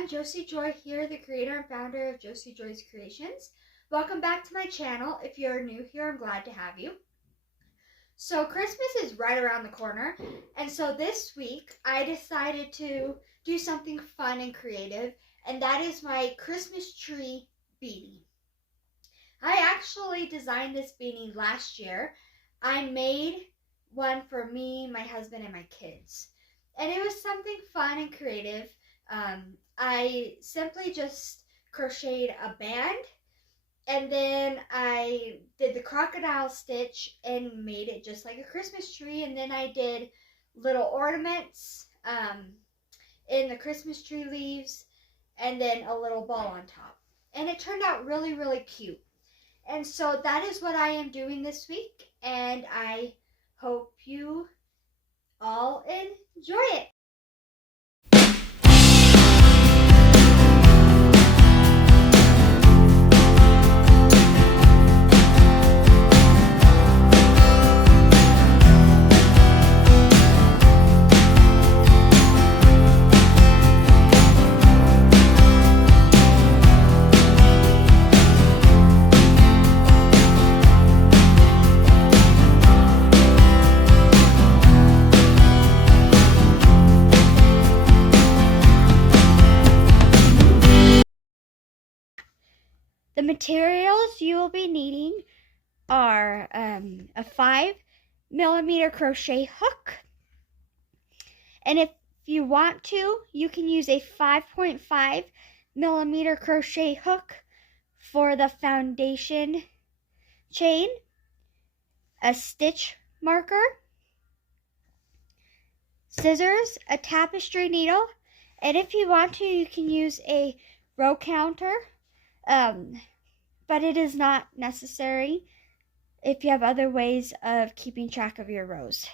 everyone, Josie Joy here, the creator and founder of Josie Joy's Creations. Welcome back to my channel. If you're new here, I'm glad to have you. So Christmas is right around the corner, and so this week I decided to do something fun and creative, and that is my Christmas Tree Beanie. I actually designed this beanie last year. I made one for me, my husband, and my kids. And it was something fun and creative. I simply just crocheted a band, and then I did the crocodile stitch and made it just like a Christmas tree, and then I did little ornaments in the Christmas tree leaves, and then a little ball on top. And it turned out really, really cute. And so that is what I am doing this week, and I hope you all enjoy it. The materials you will be needing are a 5mm crochet hook, and if you want to, you can use a 5.5mm crochet hook for the foundation chain, a stitch marker, scissors, a tapestry needle, and if you want to, you can use a row counter. But it is not necessary if you have other ways of keeping track of your rows.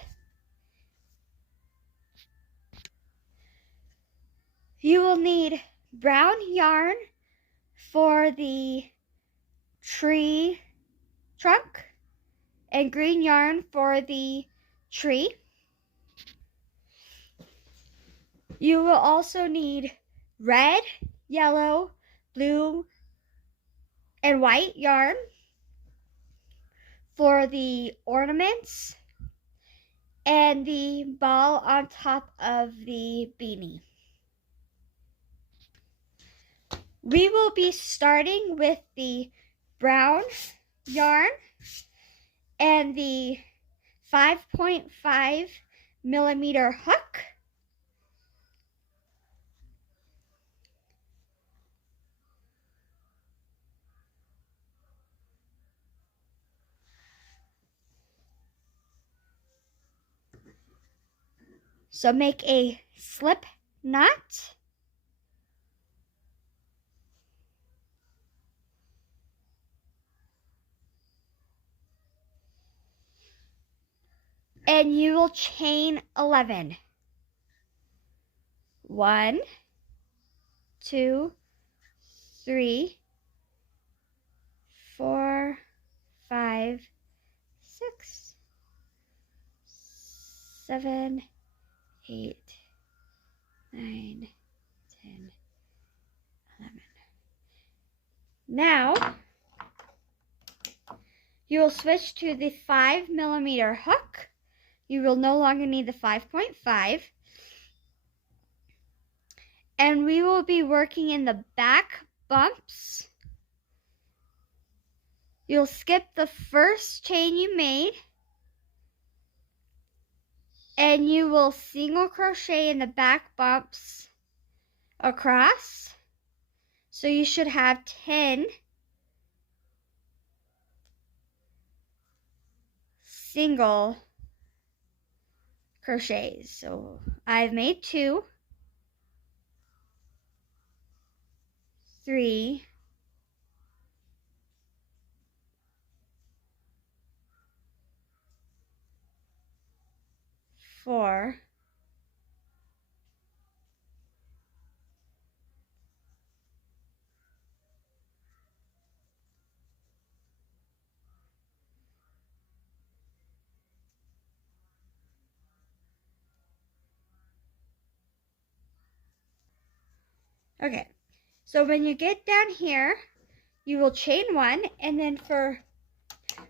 You will need brown yarn for the tree trunk and green yarn for the tree. You will also need red, yellow, blue, and white yarn for the ornaments and the ball on top of the beanie. We will be starting with the brown yarn and the 5.5mm hook. So make a slip knot. And you will chain 11. 1, 2, 3, 4, 5, 6, 7, 8, 9, 10, 11. Now, you will switch to the 5mm hook. You will no longer need the 5.5. And we will be working in the back bumps. You'll skip the first chain you made, and you will single crochet in the back bumps across. So you should have 10 single crochets. So I've made 2, 3, 4, Okay, so when you get down here, you will chain 1, and then for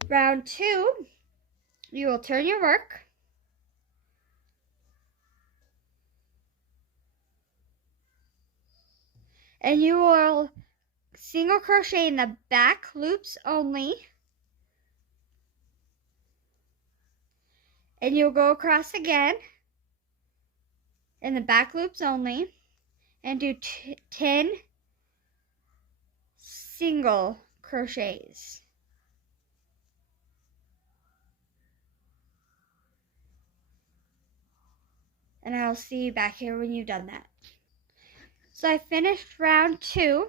round 2, you will turn your work. And you will single crochet in the back loops only. And you'll go across again in the back loops only and do 10 single crochets. And I'll see you back here when you've done that. So I finished round 2,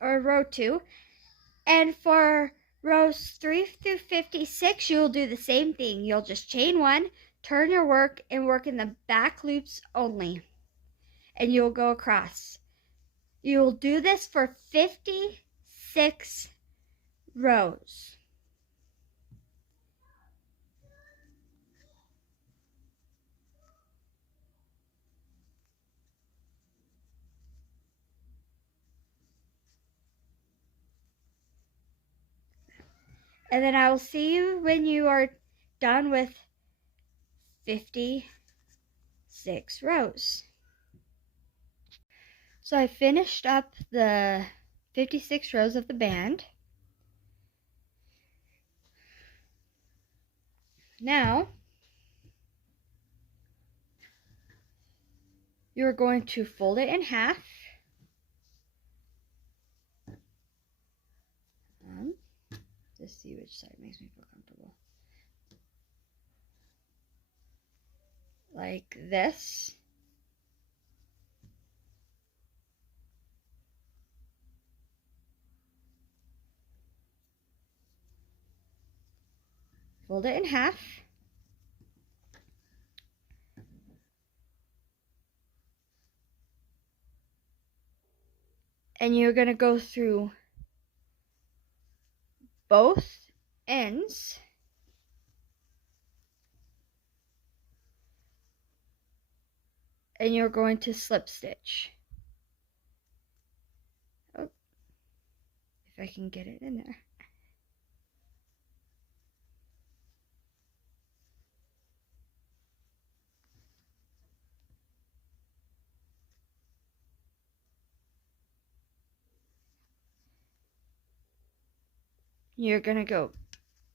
or row 2, and for rows 3 through 56, you'll do the same thing. You'll just chain 1, turn your work, and work in the back loops only. And you'll go across. You'll do this for 56 rows. And then I will see you when you are done with 56 rows. So I finished up the 56 rows of the band. Now, you're going to fold it in half. Just see which side makes me feel comfortable. Like this. Fold it in half. And you're going to go through both ends. And you're going to slip stitch. Oh, if I can get it in there. You're going to go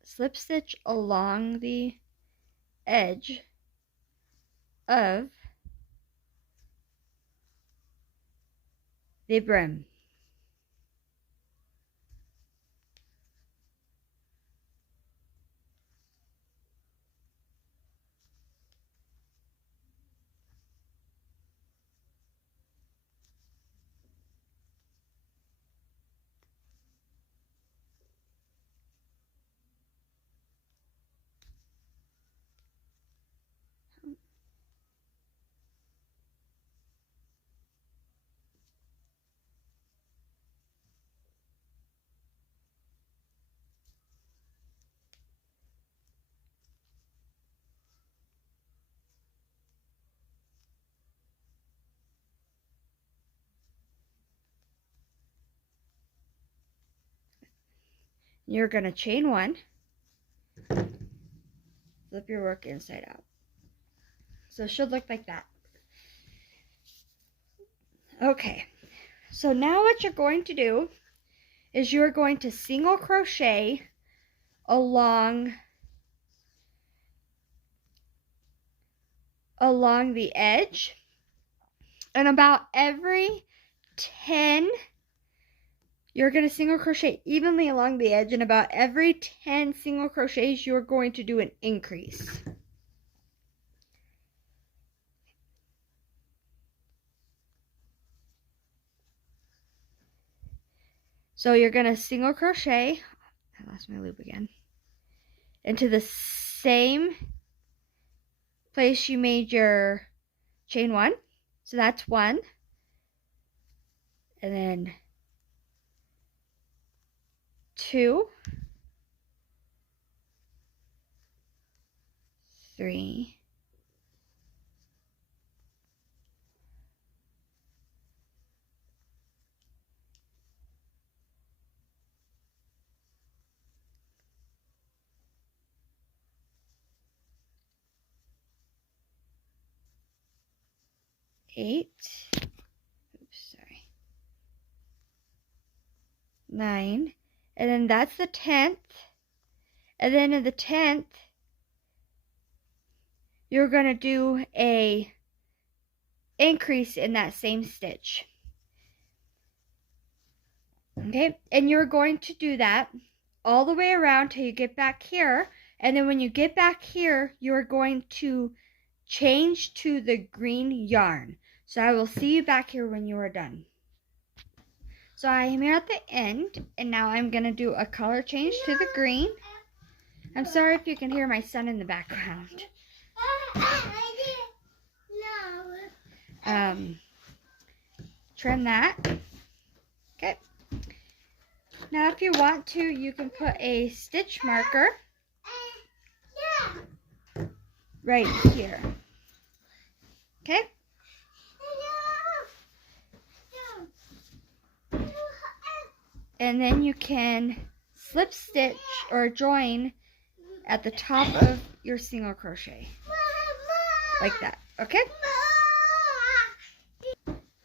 slip stitch along the edge of the brim. You're going to chain 1, flip your work inside out. So it should look like that. Okay, so now what you're going to do is you're going to single crochet along the edge, and about every 10, you're going to single crochet evenly along the edge, and about every 10 single crochets you're going to do an increase. So you're going to single crochet, I lost my loop again, into the same place you made your chain 1. So that's 1. And then 2, 3, 4, 8, oops, sorry, 9, and then that's the 10th, and then in the 10th, you're going to do a increase in that same stitch. Okay, and you're going to do that all the way around till you get back here, and then when you get back here, you're going to change to the green yarn. So I will see you back here when you are done. So I am here at the end, and now I'm going to do a color change to the green. I'm sorry if you can hear my son in the background. Trim that. Okay. Now if you want to, you can put a stitch marker right here. Okay? And then you can slip stitch or join at the top of your single crochet. Like that. Okay?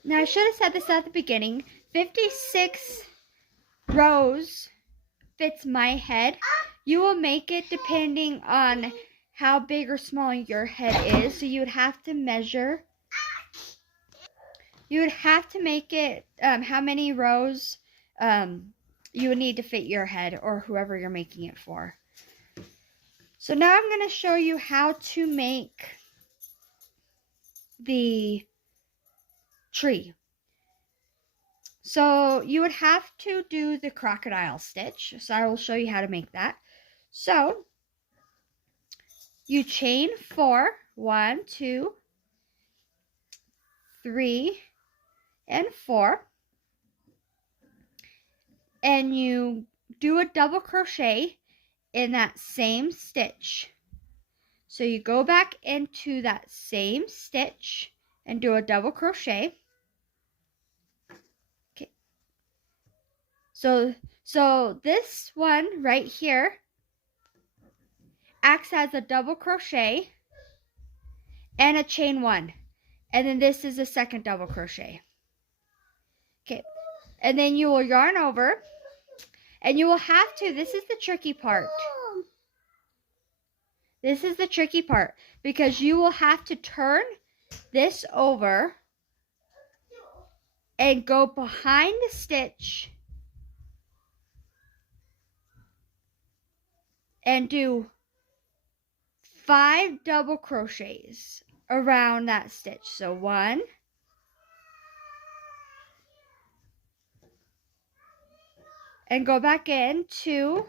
Now I should have said this at the beginning. 56 rows fits my head. You will make it depending on how big or small your head is. So you would have to measure. You would have to make it how many rows you would need to fit your head or whoever you're making it for. So now I'm going to show you how to make the tree. So you would have to do the crocodile stitch. So I will show you how to make that. So you chain 4, 1, 2, 3, and 4. And you do a double crochet in that same stitch. So you go back into that same stitch and do a double crochet. Okay. So this one right here acts as a double crochet and a chain 1. And then this is a second double crochet. Okay. And then you will yarn over, and you will have to, this is the tricky part. This is the tricky part because you will have to turn this over and go behind the stitch and do 5 double crochets around that stitch. So 1, and go back in, 2,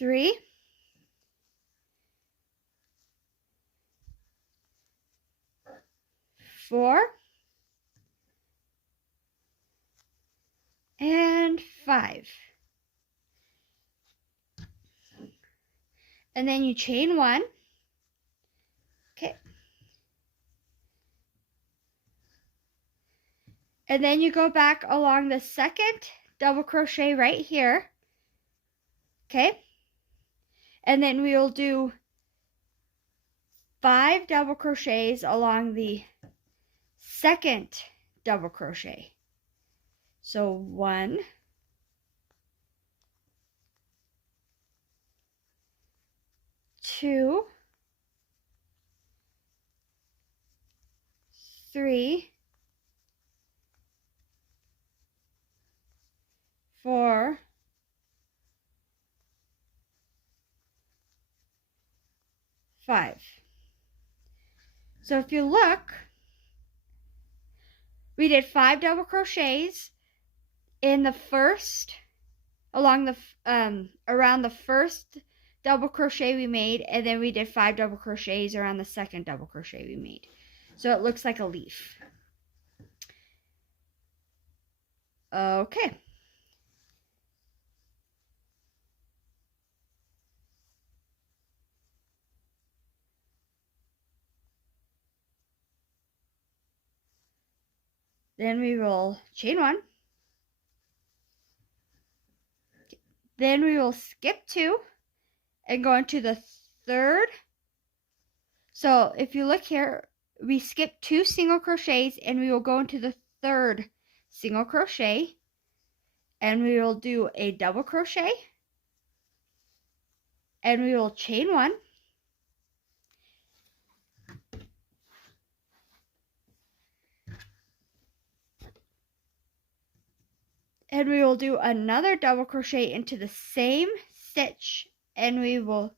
3, 4, and 5. And then you chain 1. Okay. And then you go back along the second double crochet right here. Okay. And then we will do 5 double crochets along the second double crochet. So 1, 2, 3, 4, 5. So if you look, we did 5 double crochets in the first, along the around the first double crochet we made, and then we did 5 double crochets around the second double crochet we made. So it looks like a leaf. Okay. Then we will chain 1. Then we will skip 2 and go into the 3rd. So if you look here, we skip 2 single crochets and we will go into the 3rd single crochet, and we will do a double crochet, and we will chain 1. And we will do another double crochet into the same stitch, and we will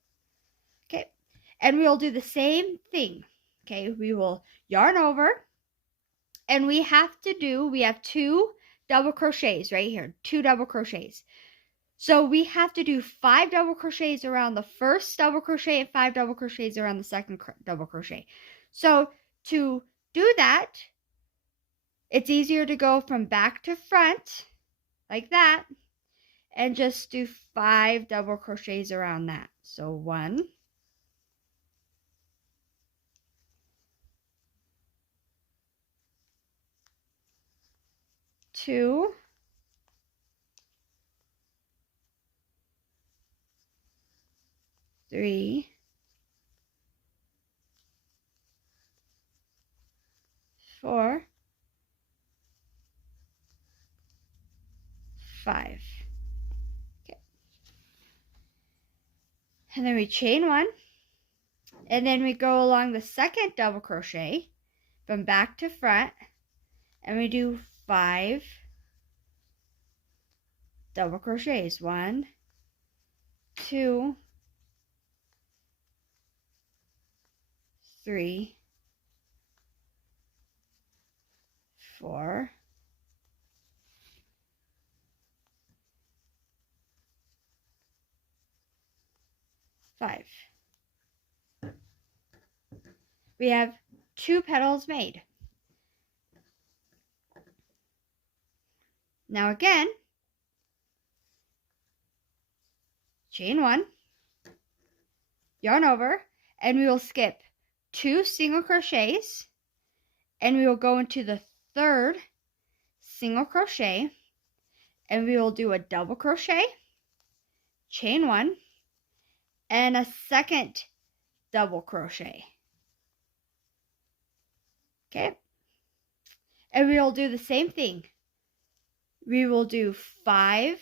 do the same thing. Okay, we will yarn over, and we have 2 double crochets right here, 2 double crochets. So we have to do 5 double crochets around the first double crochet and 5 double crochets around the second double crochet. So to do that, it's easier to go from back to front like that and just do 5 double crochets around that. So 1, 2, 3, 4, 5. Okay. And then we chain 1, and then we go along the second double crochet from back to front, and we do 5 double crochets. 1, 2, 3, 4, 5. We have 2 petals made. Now again, chain 1, yarn over, and we will skip 2 single crochets, and we will go into the 3rd single crochet, and we will do a double crochet, chain 1, and a second double crochet. Okay, and we will do the same thing. We will do 5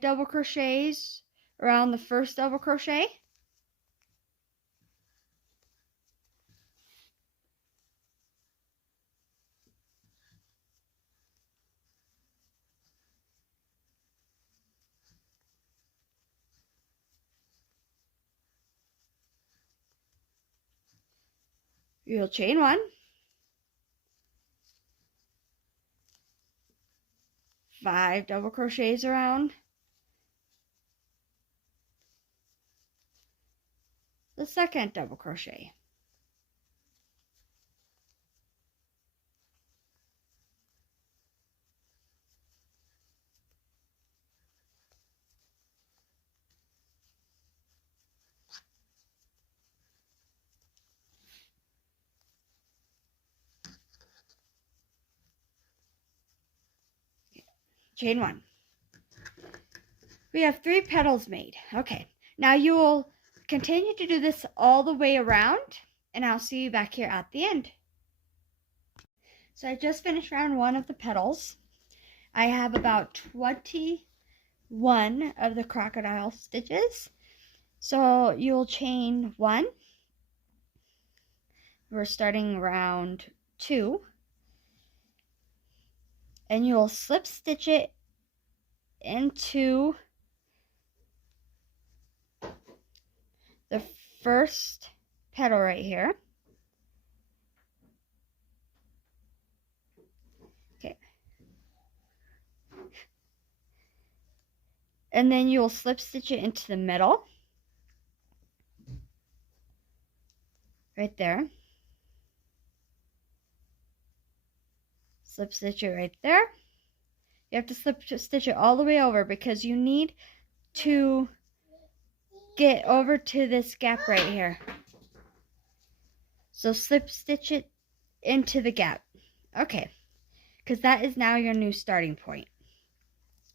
double crochets around the first double crochet. We will chain 1, 5 double crochets around the second double crochet. Chain 1. We have 3 petals made. Okay, now you will continue to do this all the way around, and I'll see you back here at the end. So I just finished round 1 of the petals. I have about 21 of the crocodile stitches. So you'll chain 1. We're starting round 2. And you'll slip stitch it into the first petal right here. Okay. And then you'll slip stitch it into the middle. Right there. Slip stitch it right there. You have to slip stitch it all the way over because you need to get over to this gap right here. So slip stitch it into the gap. Okay, because that is now your new starting point.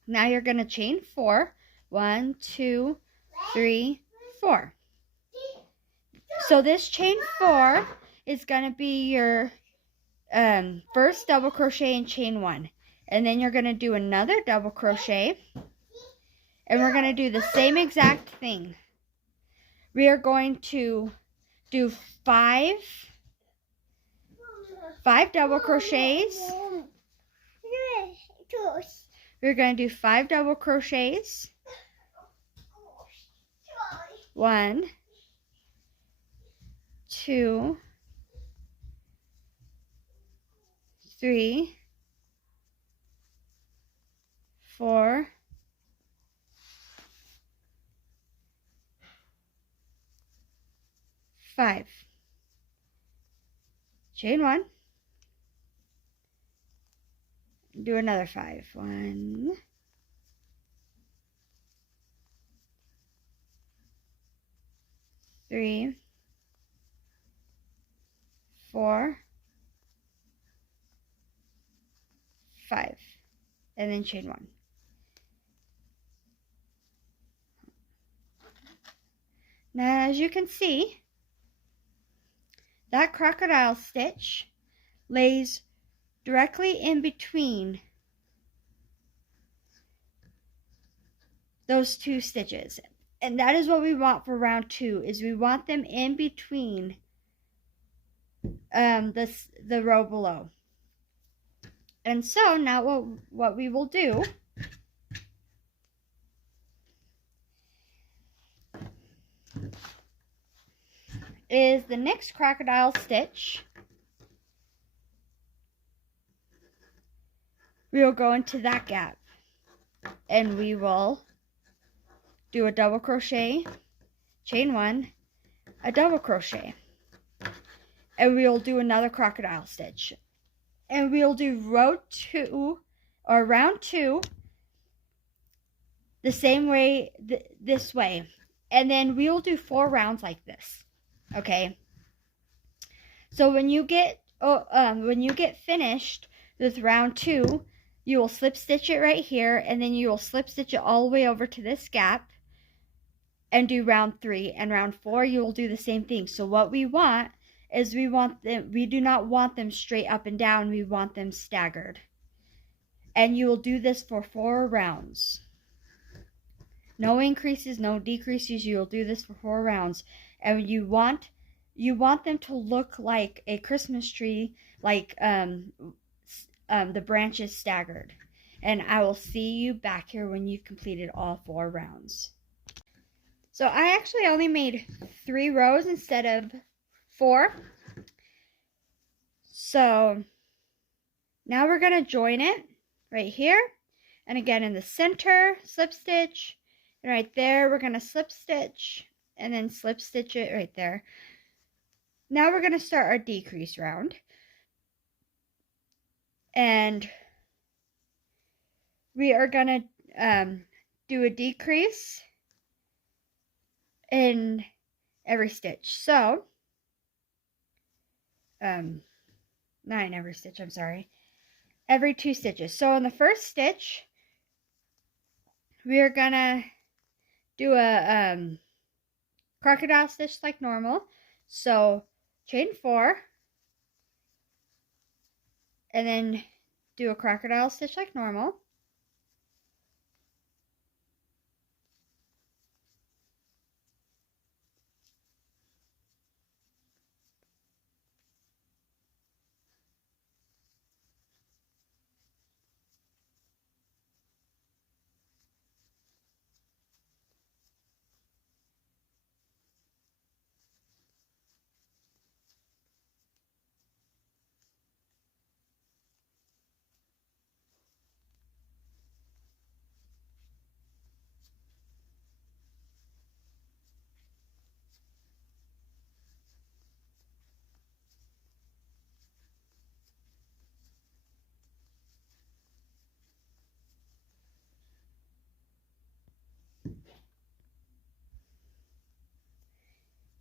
Now you're going to chain 4. 1, 2, 3, 4. So this chain 4 is going to be your first double crochet and chain 1. And then you're going to do another double crochet. And we're going to do the same exact thing. We are going to do 5 double crochets. We're going to do 5 double crochets. 1, 2, 3, 4, 5. Chain 1. Do another 5. 1, 3, 4, 5. And then chain 1. Now, as you can see, that crocodile stitch lays directly in between those 2 stitches. And that is what we want for round 2, is we want them in between the row below. And so now what we will do is the next crocodile stitch, we will go into that gap and we will do a double crochet, chain 1, a double crochet, and we will do another crocodile stitch, and we'll do row 2 or round 2 the same way, this way, and then we'll do 4 rounds like this. Okay, so when you get finished with round 2, you will slip stitch it right here, and then you will slip stitch it all the way over to this gap and do round 3. And round 4 you will do the same thing. So what we want is we do not want them straight up and down, we want them staggered. And you will do this for 4 rounds. No increases, no decreases. You will do this for 4 rounds. And you want them to look like a Christmas tree, like the branches staggered. And I will see you back here when you've completed all 4 rounds. So I actually only made 3 rows instead of 4. So now we're going to join it right here. And again in the center, slip stitch. And right there, we're going to slip stitch and then slip stitch it right there. Now we're going to start our decrease round. And we are going to do a decrease in every stitch. So, not in every stitch, I'm sorry. Every 2 stitches. So in the first stitch, we are going to do a crocodile stitch like normal. So chain 4 and then do a crocodile stitch like normal.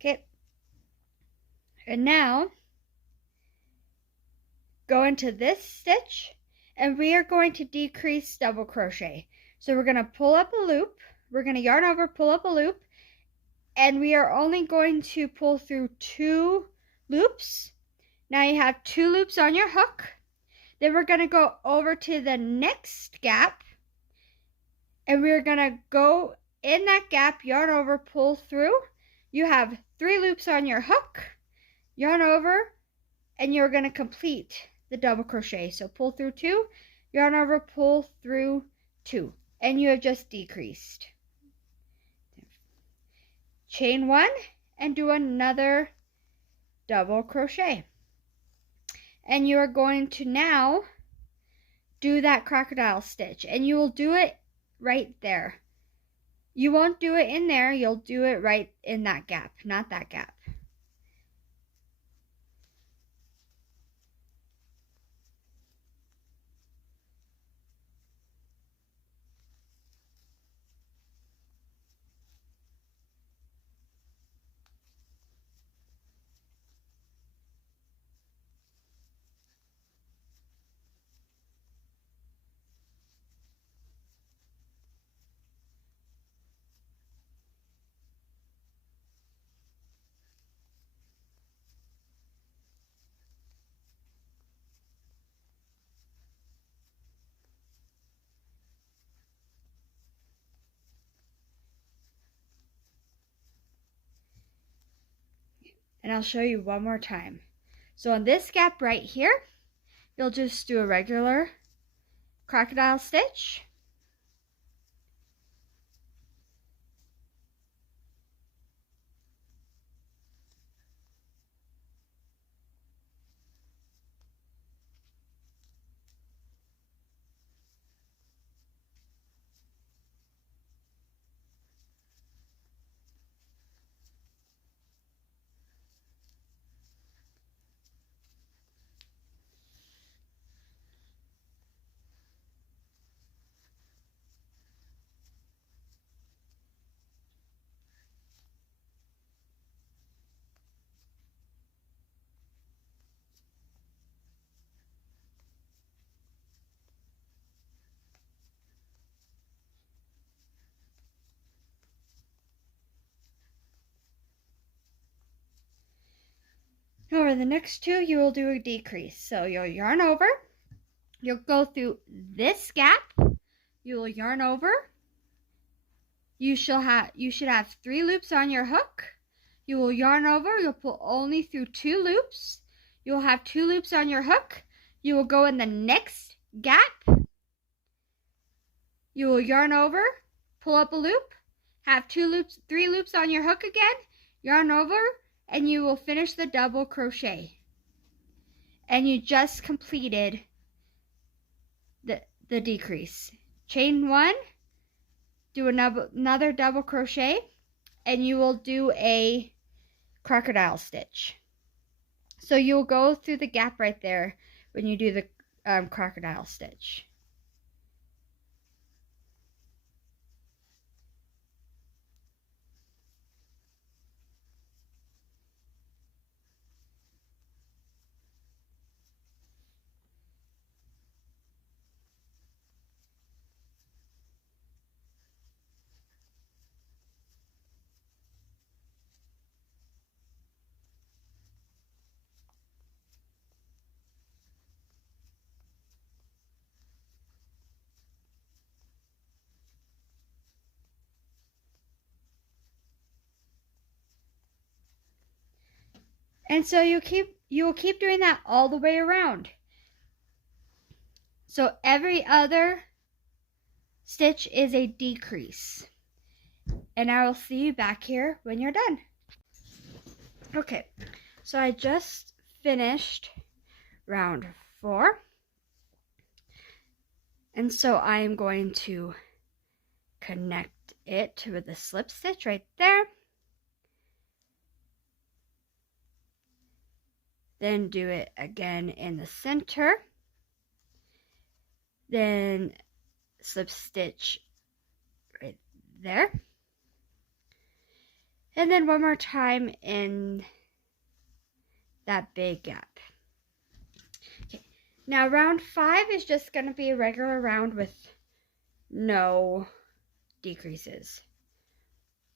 Okay, and now go into this stitch, and we are going to decrease double crochet. So we're going to pull up a loop, we're going to yarn over, pull up a loop, and we are only going to pull through 2 loops. Now you have 2 loops on your hook. Then we're going to go over to the next gap, and we're going to go in that gap, yarn over, pull through. You have 3 loops on your hook, yarn over, and you're going to complete the double crochet. So pull through 2, yarn over, pull through 2, and you have just decreased. Chain 1 and do another double crochet. And you are going to now do that crocodile stitch, and you will do it right there. You won't do it in there, you'll do it right in that gap, not that gap. And I'll show you one more time. So on this gap right here, you'll just do a regular crocodile stitch. Over the next 2, you will do a decrease. So you'll yarn over, you'll go through this gap, you will yarn over, you should have 3 loops on your hook, you will yarn over, you'll pull only through 2 loops, you'll have 2 loops on your hook, you will go in the next gap, you will yarn over, pull up a loop, have 3 loops on your hook again, yarn over, and you will finish the double crochet. And you just completed the decrease. Chain 1, do another double crochet, and you will do a crocodile stitch. So you'll go through the gap right there when you do the crocodile stitch. And so you will keep doing that all the way around. So every other stitch is a decrease. And I will see you back here when you're done. Okay, so I just finished round 4. And so I am going to connect it with a slip stitch right there. Then do it again in the center. Then slip stitch right there. And then one more time in that big gap. Okay. Now round 5 is just going to be a regular round with no decreases.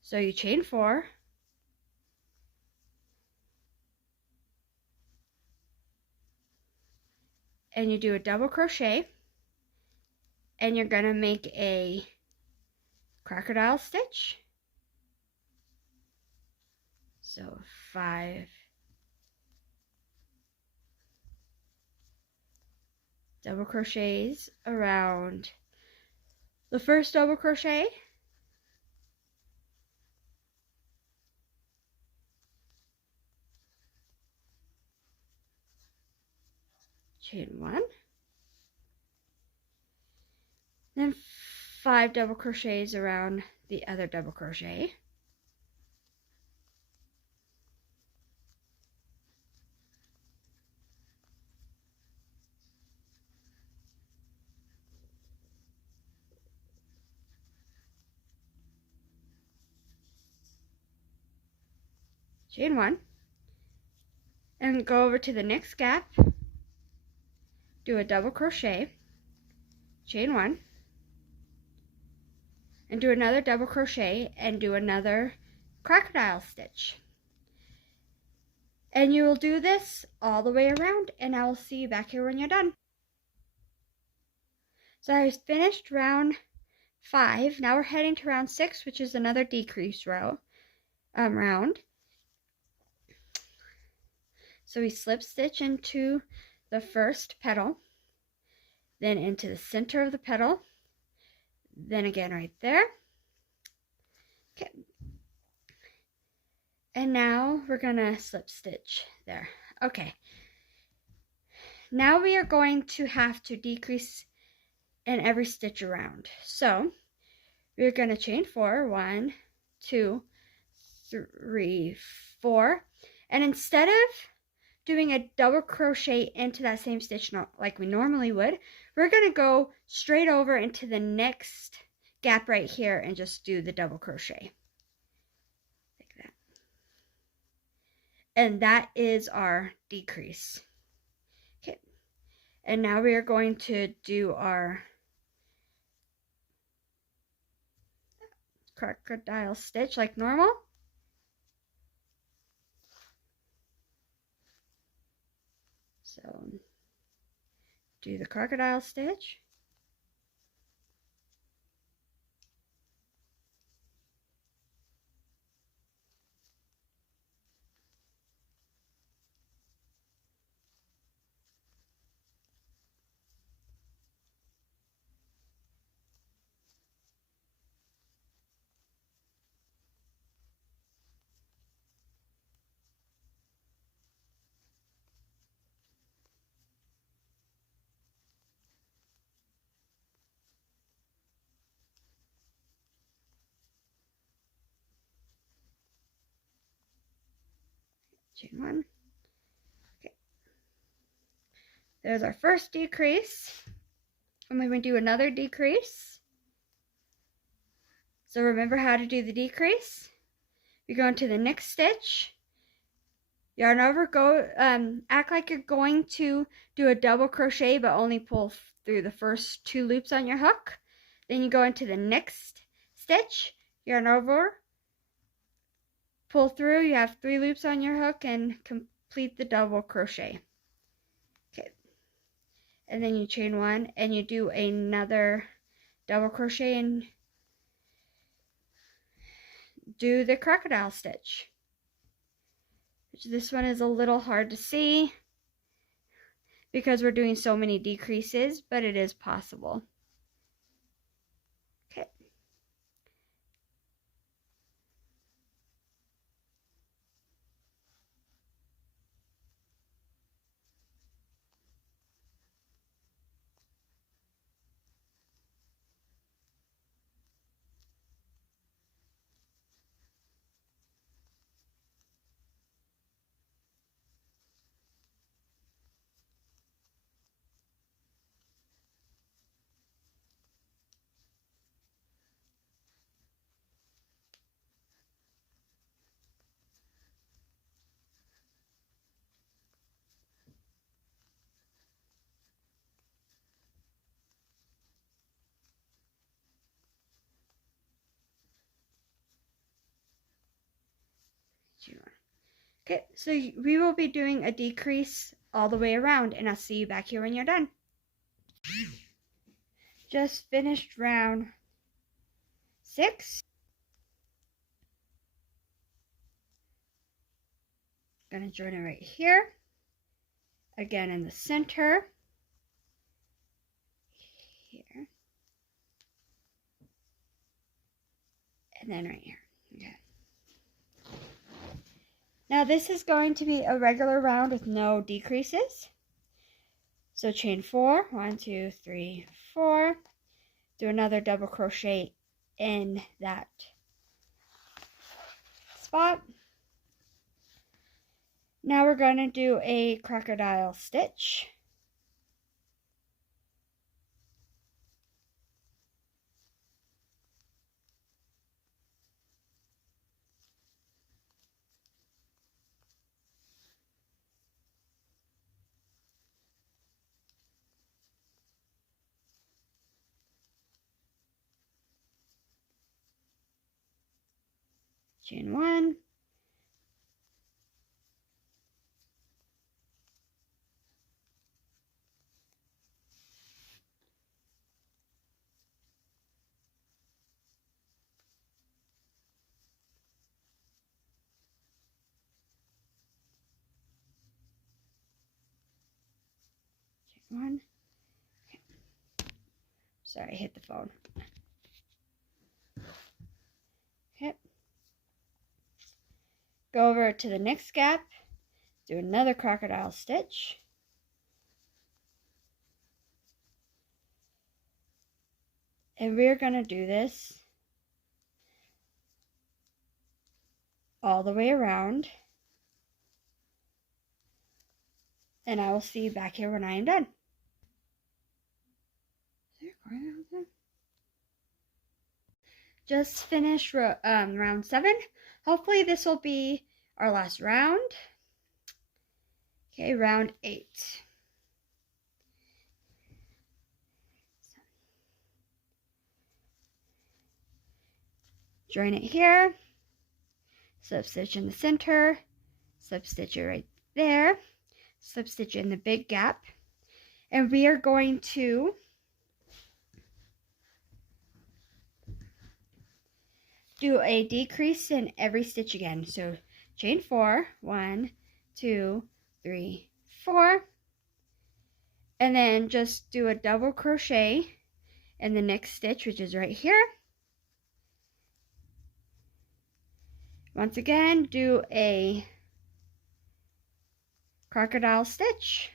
So you chain 4. And you do a double crochet. And you're going to make a crocodile stitch. So 5 double crochets around the first double crochet. Chain 1. Then 5 double crochets around the other double crochet. Chain 1. And go over to the next gap. Do a double crochet. Chain 1. And do another double crochet and do another crocodile stitch. And you will do this all the way around, and I will see you back here when you're done. So I finished round 5. Now we're heading to round 6, which is another decrease round. So we slip stitch into the first petal, then into the center of the petal, then again right there. Okay. And now we're gonna slip stitch there. Okay. Now we are going to have to decrease in every stitch around. So we're gonna chain 4, 1, 2, 3, 4, and instead of doing a double crochet into that same stitch like we normally would, we're gonna go straight over into the next gap right here and just do the double crochet like that. And that is our decrease. Okay, and now we are going to do our crocodile stitch like normal. So do the crocodile stitch. Chain 1. Okay. There's our first decrease. And we're going to do another decrease. So remember how to do the decrease. You go into the next stitch, yarn over, go act like you're going to do a double crochet but only pull through the first 2 loops on your hook. Then you go into the next stitch, yarn over, pull through, you have 3 loops on your hook, and complete the double crochet. Okay, and then you chain 1 and you do another double crochet and do the crocodile stitch. This one is a little hard to see because we're doing so many decreases, but it is possible. Okay. Okay, so we will be doing a decrease all the way around, and I'll see you back here when you're done. Just finished round 6. Gonna join it right here. Again in the center. Here. And then right here. Okay. Now this is going to be a regular round with no decreases. So chain 4, 1, 2, 3, 4. Do another double crochet in that spot. Now we're going to do a crocodile stitch. Chain 1. Chain 1. Okay. Sorry, I hit the phone. Okay. Go over to the next gap. Do another crocodile stitch. And we're going to do this all the way around. And I will see you back here when I am done. Just finished round 7. Hopefully this will be our last round. Okay, round 8. Join it here, slip stitch in the center, slip stitch it right there, slip stitch in the big gap, and we are going to do a decrease in every stitch again. So chain 4, 1, 2, 3, 4, and then just do a double crochet in the next stitch, which is right here. Once again, do a crocodile stitch.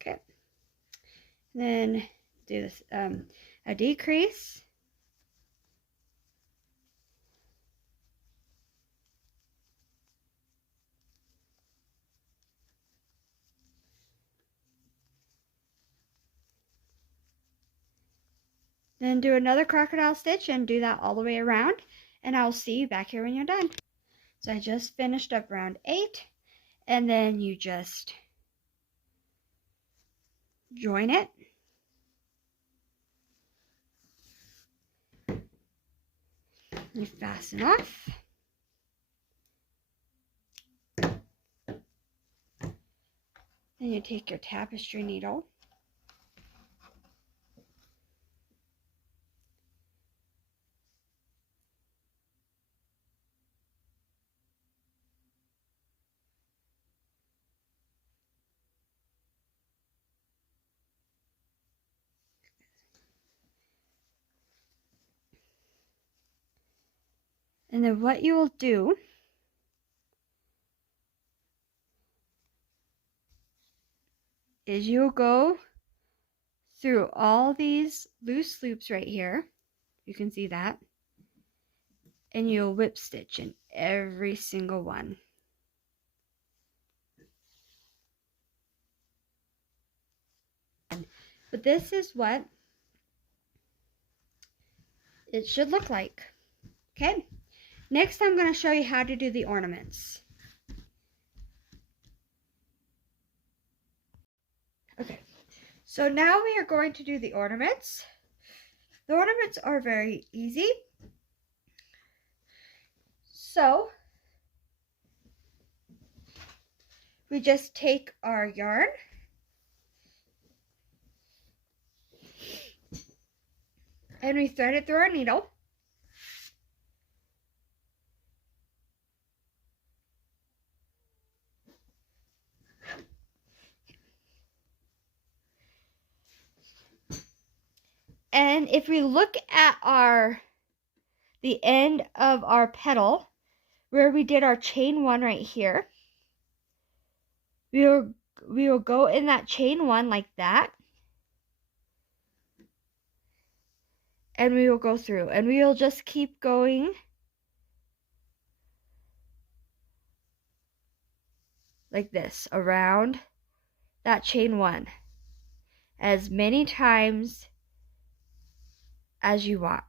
Okay. Then do this a decrease. Then do another crocodile stitch and do that all the way around, and I'll see you back here when you're done. So I just finished up round 8, and then you just join it. You fasten off. Then you take your tapestry needle. And then what you will do is you'll go through all these loose loops right here. You can see that. And you'll whip stitch in every single one. But this is what it should look like. Okay, next I'm going to show you how to do the ornaments. Okay, so now we are going to do the ornaments. The ornaments are very easy. So we just take our yarn and we thread it through our needle. And if we look at the end of our petal, where we did our chain one right here, we will go in that chain one like that. And we will go through, and we will just keep going like this around that chain one as many times as you want.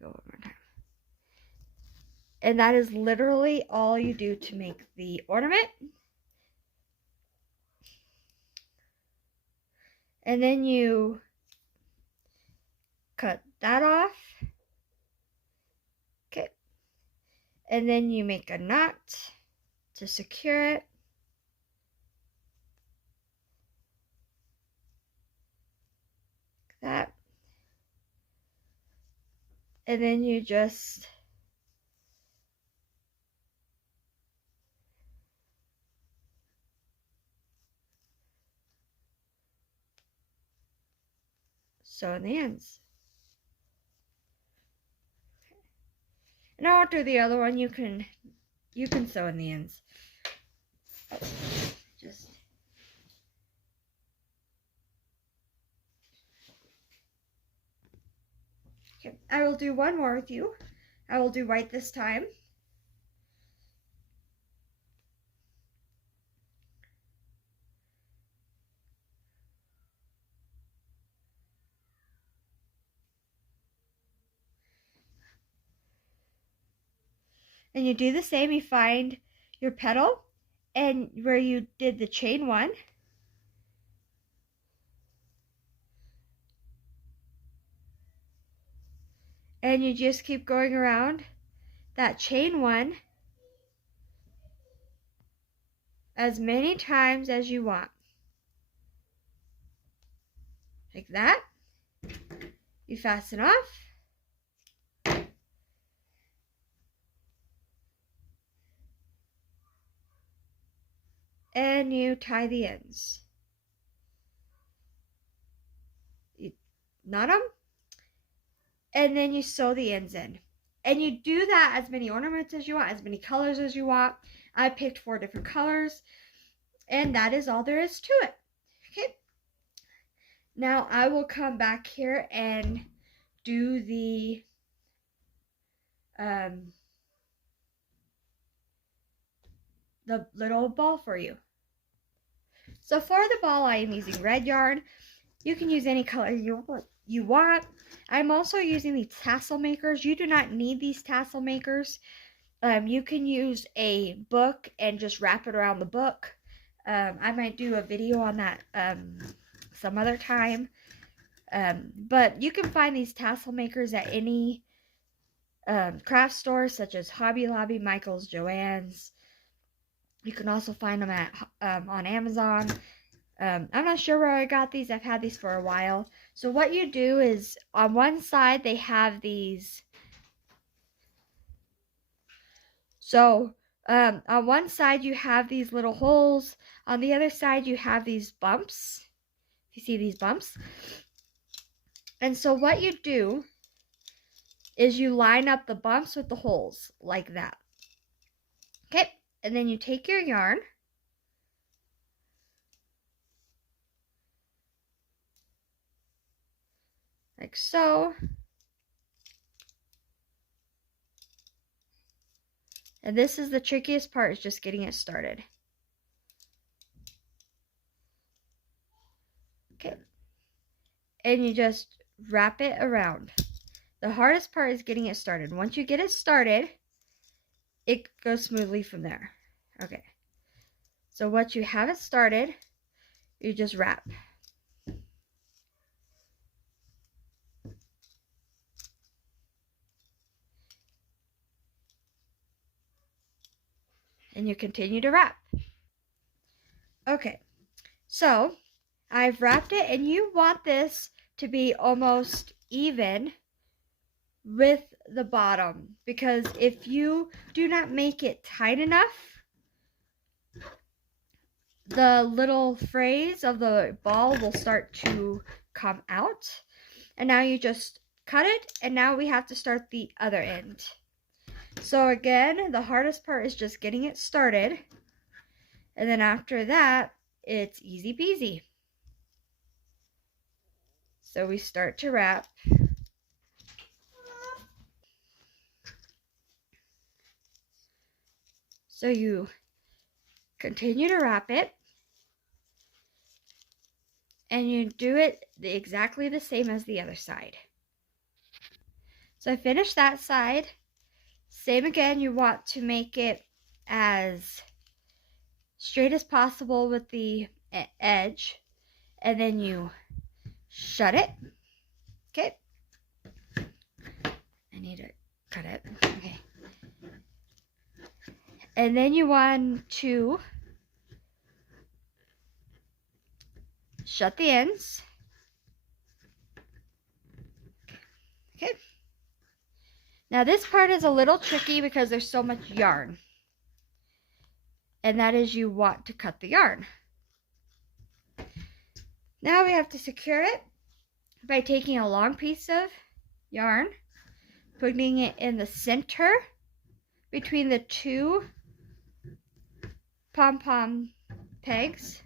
Go one more time. And that is literally all you do to make the ornament. And then you cut that off. Okay. And then you make a knot to secure it. Like that. And then you just sew in the ends. And I won't do the other one. You can sew in the ends. Just okay. I will do one more with you. I will do white this time. And you do the same. You find your petal and where you did the chain one. And you just keep going around that chain one as many times as you want. Like that. You fasten off. And you tie the ends. You knot them. And then you sew the ends in. And you do that as many ornaments as you want, as many colors as you want. I picked 4 different colors. And that is all there is to it. Okay. Now I will come back here and do the little ball for you. So for the ball, I am using red yarn. You can use any color you want. I'm also using these tassel makers. You do not need these tassel makers. You can use a book and just wrap it around the book. I might do a video on that some other time. But you can find these tassel makers at any craft stores such as Hobby Lobby, Michael's, Joann's. You can also find them at on Amazon. I'm not sure where I got these. I've had these for a while. So what you do is on one side they have these. So on one side you have these little holes. On the other side you have these bumps. You see these bumps? And so what you do is you line up the bumps with the holes like that. Okay, and then you take your yarn like so. And this is the trickiest part, is just getting it started. Okay. And you just wrap it around. The hardest part is getting it started. Once you get it started, it goes smoothly from there. Okay. So once you have it started, you just wrap. And you continue to wrap. Okay. So I've wrapped it, and you want this to be almost even with the bottom, because if you do not make it tight enough, the little frays of the ball will start to come out. And now you just cut it, and now we have to start the other end. So again, the hardest part is just getting it started, and then after that, it's easy peasy. So we start to wrap. So you continue to wrap it, and you do it exactly the same as the other side. So I finished that side. Same again, you want to make it as straight as possible with the edge, and then you shut it. Okay. I need to cut it. Okay. And then you want to shut the ends. Okay. Now this part is a little tricky because there's so much yarn. And that is, you want to cut the yarn. Now we have to secure it by taking a long piece of yarn, putting it in the center between the two pom-pom pegs,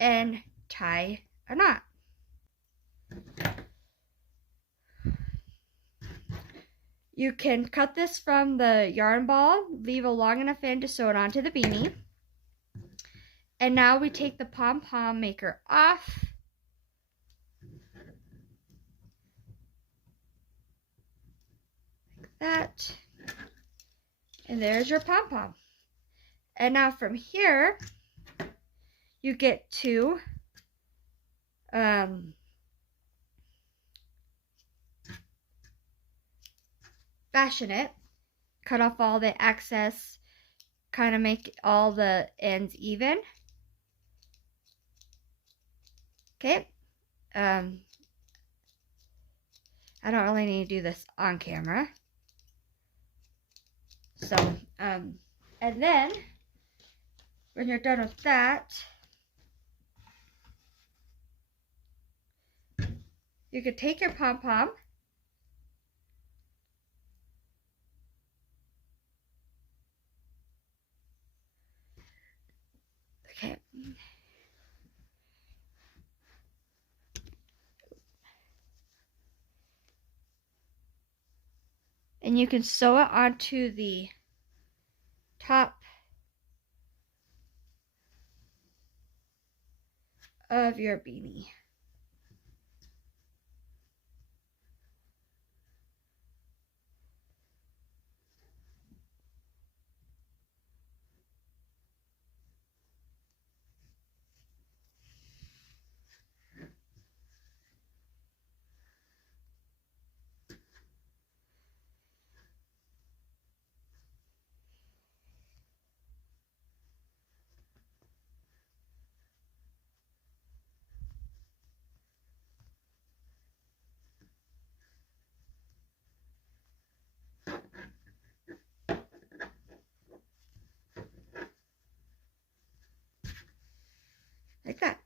and tie a knot. You can cut this from the yarn ball, leave a long enough end to sew it onto the beanie. And now we take the pom-pom maker off. Like that. And there's your pom-pom. And now from here, you get to fashion it, cut off all the excess, kind of make all the ends even. Okay. I don't really need to do this on camera. So, and then when you're done with that, you could take your pom-pom, okay, and you can sew it onto the top of your beanie. Like that.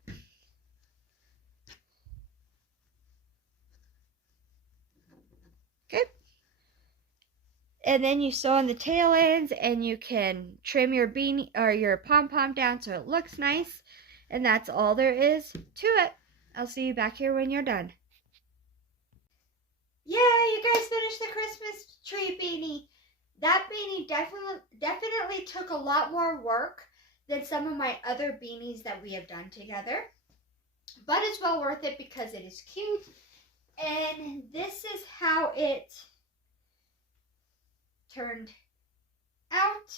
and then you sew on the tail ends, and you can trim your beanie or your pom-pom down so it looks nice. And that's all there is to it. I'll see you back here when you're done. Yeah, you guys finished the Christmas tree beanie. That beanie definitely took a lot more work than some of my other beanies that we have done together. But it's well worth it because it is cute. And this is how it turned out.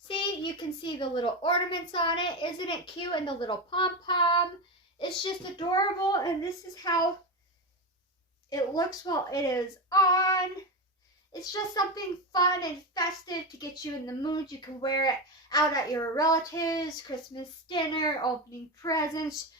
See, you can see the little ornaments on it. Isn't it cute? And the little pom-pom. It's just adorable. And this is how it looks while it is on. It's just something fun and festive to get you in the mood. You can wear it out at your relatives, Christmas dinner, opening presents,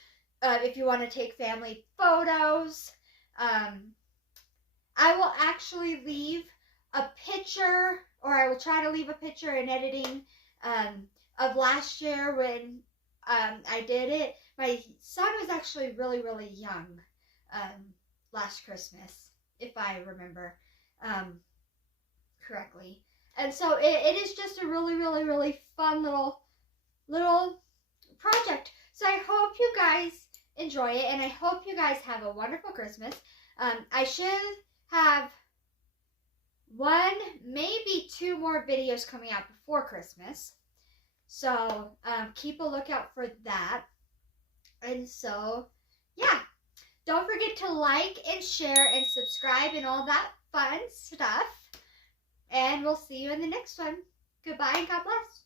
if you want to take family photos. I will actually leave a picture, or I will try to leave a picture in editing of last year when I did it. My son was actually really, really young last Christmas, if I remember correctly. And so it is just a really, really, really fun little project. So I hope you guys enjoy it, and I hope you guys have a wonderful Christmas. I should have one, maybe two more videos coming out before Christmas. So keep a lookout for that. And so, yeah. Don't forget to like and share and subscribe and all that fun stuff. And we'll see you in the next one. Goodbye and God bless.